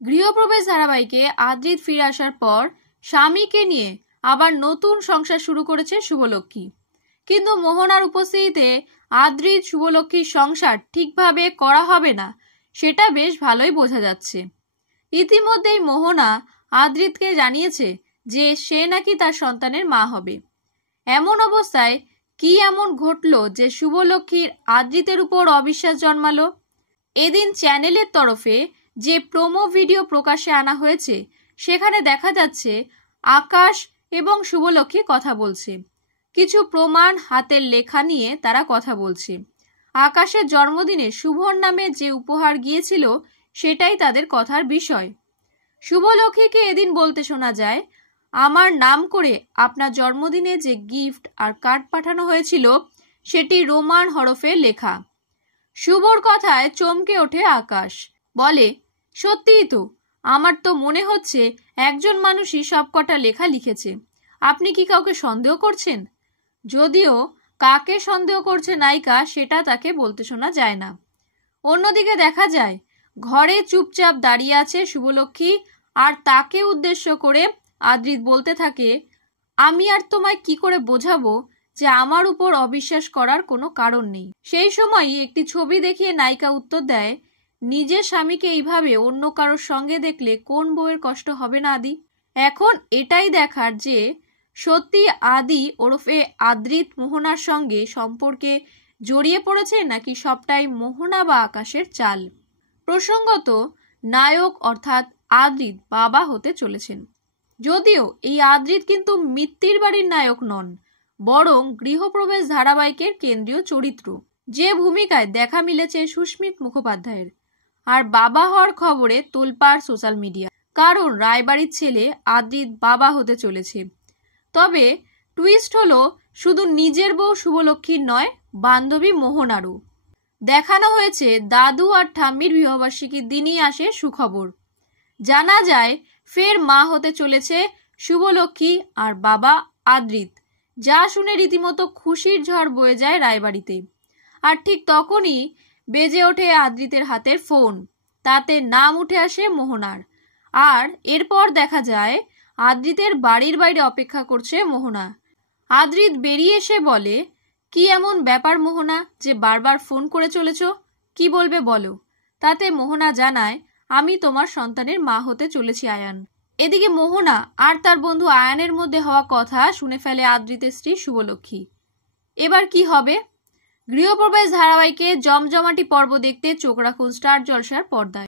গৃহপ্রবেশ ধারাবাহিকে আদ্রিত ফিরে আসার পর স্বামীকে নিয়ে আবার নতুন সংসার শুরু করেছে শুভলক্ষ্মী। কিন্তু মোহনার উপস্থিতিতে আদ্রিত শুভলক্ষ্মীর সংসার ঠিকভাবে করা হবে না, সেটা বেশ ভালোই বোঝা যাচ্ছে। ইতিমধ্যেই মোহনা আদ্রিতকে জানিয়েছে যে সে নাকি তার সন্তানের মা হবে। এমন অবস্থায় কি এমন ঘটলো যে শুভলক্ষ্মীর আদ্রিতের উপর অবিশ্বাস জন্মালো? এদিন চ্যানেলের তরফে যে প্রোমো ভিডিও প্রকাশে আনা হয়েছে সেখানে দেখা যাচ্ছে আকাশ এবং শুভলক্ষ্মী কথা বলছে। কিছু প্রমাণ হাতের লেখা নিয়ে তারা কথা বলছে। আকাশের জন্মদিনে শুভর নামে যে উপহার গিয়েছিল সেটাই তাদের কথার বিষয়। শুভলক্ষ্মীকে এদিন বলতে শোনা যায়, আমার নাম করে আপনার জন্মদিনে যে গিফট আর কার্ড পাঠানো হয়েছিল সেটি রোমান হরফে লেখা। শুভর কথায় চমকে ওঠে আকাশ, বলে, সত্যিই তো, আমার তো মনে হচ্ছে একজন মানুষই সবকটা লেখা লিখেছে। আপনি কি কাউকে সন্দেহ করছেন? যদিও কাকে সন্দেহ করছে নায়িকা সেটা তাকে বলতে শোনা যায় না। অন্যদিকে দেখা যায় ঘরে চুপচাপ দাঁড়িয়ে আছে শুভলক্ষ্মী, আর তাকে উদ্দেশ্য করে আদ্রিত বলতে থাকে, আমি আর তোমায় কি করে বোঝাবো যে আমার উপর অবিশ্বাস করার কোনো কারণ নেই। সেই সময়ই একটি ছবি দেখিয়ে নায়িকা উত্তর দেয়, নিজের স্বামীকে এইভাবে অন্য কারোর সঙ্গে দেখলে কোন বউয়ের কষ্ট হবে না আদি? এখন এটাই দেখার যে সত্যি আদি ওরফে আদ্রিত মোহনার সঙ্গে সম্পর্কে জড়িয়ে পড়েছে নাকি সবটাই মোহনা বা আকাশের চাল। প্রসঙ্গত নায়ক অর্থাৎ আদ্রিত বাবা হতে চলেছেন। যদিও এই আদ্রিত কিন্তু মিত্তির বাড়ির নায়ক নন, বরং গৃহপ্রবেশ ধারাবাহিকের কেন্দ্রীয় চরিত্র, যে ভূমিকায় দেখা মিলেছে সুস্মিত মুখোপাধ্যায়ের। আর বাবা হওয়ার খবরে তোলপাড় সোশ্যাল মিডিয়া, কারণ রায়বাড়ির ছেলে আদ্রিত বাবা হতে চলেছে। তবে টুইস্ট হলো শুধু নিজের বউ শুভলক্ষ্মীর নয়, বান্ধবী মোহনারও। দেখানো হয়েছে দাদু আর ঠাম্মির বিবাহবার্ষিকীর দিনই আসে সুখবর। জানা যায় ফের মা হতে চলেছে শুভলক্ষ্মী আর বাবা আদ্রিত, যা শুনে রীতিমতো খুশির ঝড় বয়ে যায় রায়বাড়িতে। আর ঠিক তখনই বেজে ওঠে আদ্রিতের হাতের ফোন, তাতে নাম উঠে আসে মোহনার। আর এরপর দেখা যায় আদ্রিতের বাড়ির বাইরে অপেক্ষা করছে মোহনা। আদ্রিত বেরিয়ে এসে বলে, কি এমন ব্যাপার মোহনা যে বারবার ফোন করে চলেছ, কি বলবে বলো? তাতে মোহনা জানায়, আমি তোমার সন্তানের মা হতে চলেছি আয়ান। এদিকে মোহনা আর তার বন্ধু আয়ানের মধ্যে হওয়া কথা শুনে ফেলে আদ্রিতের স্ত্রী শুভলক্ষ্মী। এবার কি হবে? গৃহপ্রবেশ ধারাবাহিকে জমজমাটি পর্ব দেখতে চোখ রাখুন স্টার জলসার পর্দায়।